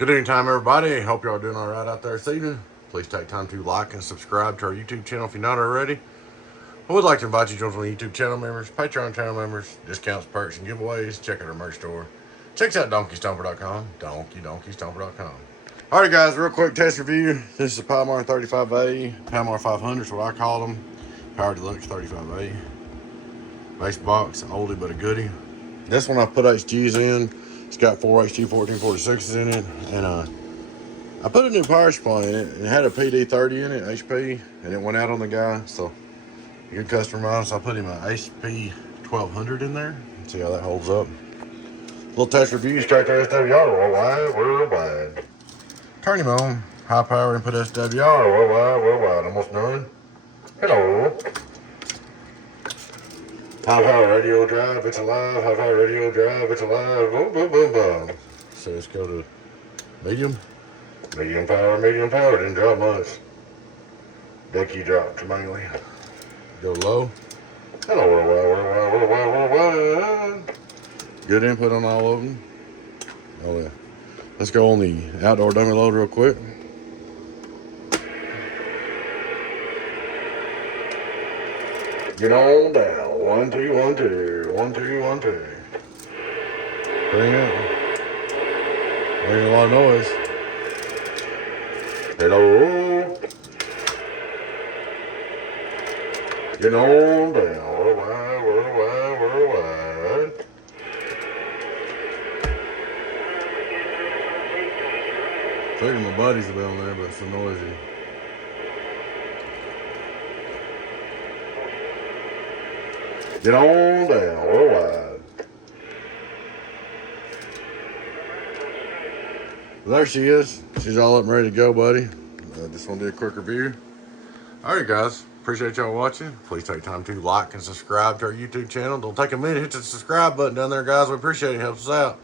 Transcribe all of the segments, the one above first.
Good evening time, everybody. Hope y'all are doing all right out there this evening. Please take time to like and subscribe to our YouTube channel if you're not already. I would like to invite you to join one of the YouTube channel members, Patreon channel members, discounts, perks, and giveaways. Check out our merch store. Check us out at donkeystomper.com, donkeystomper.com. Alright guys, real quick test review. This is a Palomar 35A, Palomar 500 is what I call them. Power Deluxe 35A. Base box, oldie but a goodie. This one I put HGs in. It's got 4 HG 1446s in it, and I put a new power supply in it. It had a PD30 in it, HP, and it went out on the guy. So, a good customer of mine, so I put him an HP 1200 in there. Let's see how that holds up. Little test review, straight to SWR, worldwide. Turn him on, high power input SWR, worldwide, almost done. Hello. High power radio drive, it's alive. High power radio drive, it's alive. Boom, boom, boom, boom. So let's go to medium. Medium power, didn't drop much. Decky dropped mainly. Go low. Hello, worldwide. Good input on all of them. Oh yeah. Let's go on the outdoor dummy load real quick. Get on down. 1, 2, 1, 2. 1, 2, 1, 2. Bring it. Making a lot of noise. Hello. Get on down. Worldwide. Figured my buddies will be on there, but it's so noisy. Get on down, worldwide. There she is. She's all up and ready to go, buddy. Just want to do a quick review. Alright, guys. Appreciate y'all watching. Please take time to like and subscribe to our YouTube channel. Don't take a minute. Hit the subscribe button down there, guys. We appreciate it. It helps us out.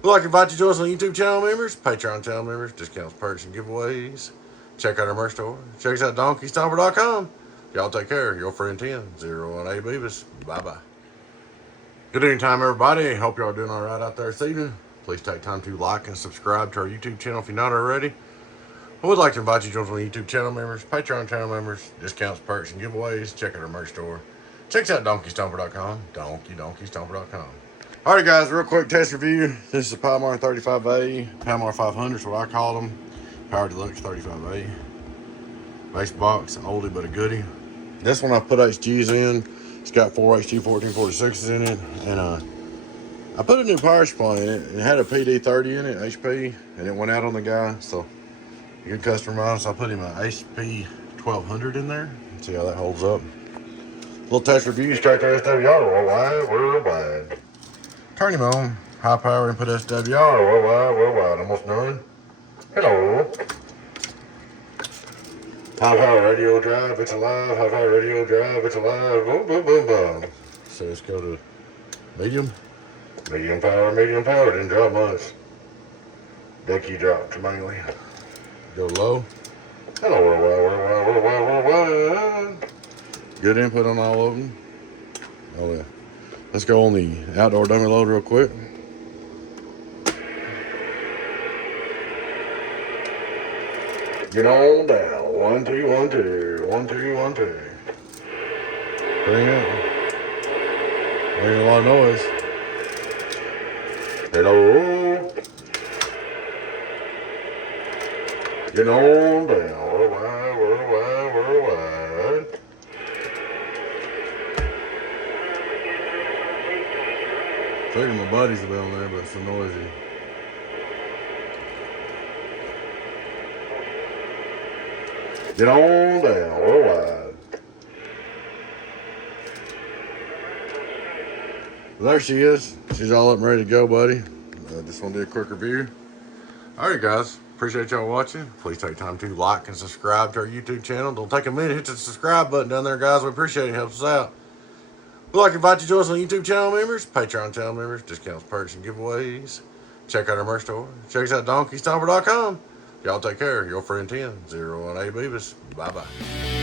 We'd like to invite you to join us on YouTube channel members, Patreon channel members, discounts, perks, and giveaways. Check out our merch store. Check us out at donkeystomper.com. Y'all take care. Your friend 10, 01A Beavis. Bye-bye. Good evening time, everybody. Hope y'all are doing all right out there this evening. Please take time to like and subscribe to our YouTube channel if you're not already. I would like to invite you to join one of the YouTube channel members, Patreon channel members, discounts, perks, and giveaways. Check out our merch store. Check us out at donkeystomper.com, donkeystomper.com. Alright guys, real quick test review. This is a Palomar 35A, Palomar 500 is what I call them. Power Deluxe 35A. Base box, oldie but a goodie. This one I put HGs in. It's got 4 HG 1446s in it, and I put a new power supply in it. It had a PD30 in it, HP, and it went out on the guy. So, a good customer of mine, so I put him an HP 1200 in there. Let's see how that holds up. Little test review, straight to SWR, worldwide. Turn him on, high power input SWR, worldwide, almost done. Hello. High power radio drive, it's alive. High power radio drive, it's alive. Boom, boom, boom, boom. So let's go to medium. Medium power, didn't drop much. Decky dropped mainly. Go low. Hello, worldwide. Good input on all of them. Oh yeah. Let's go on the outdoor dummy load real quick. Get on down. 1, 2, 1, 2. 1, 2, 1, 2. Bring it. Making a lot of noise. Hello. Get on down. Worldwide. Figured my buddies will be on there, but it's so noisy. Get on down, worldwide. There she is. She's all up and ready to go, buddy. Just want to do a quick review. Alright, guys. Appreciate y'all watching. Please take time to like and subscribe to our YouTube channel. Don't take a minute. Hit the subscribe button down there, guys. We appreciate it. It helps us out. We'd like to invite you to join us on YouTube channel members, Patreon channel members, discounts, perks, and giveaways. Check out our merch store. Check us out at donkeystomper.com. Y'all take care. Your friend 10, 01A Beavis. Bye-bye.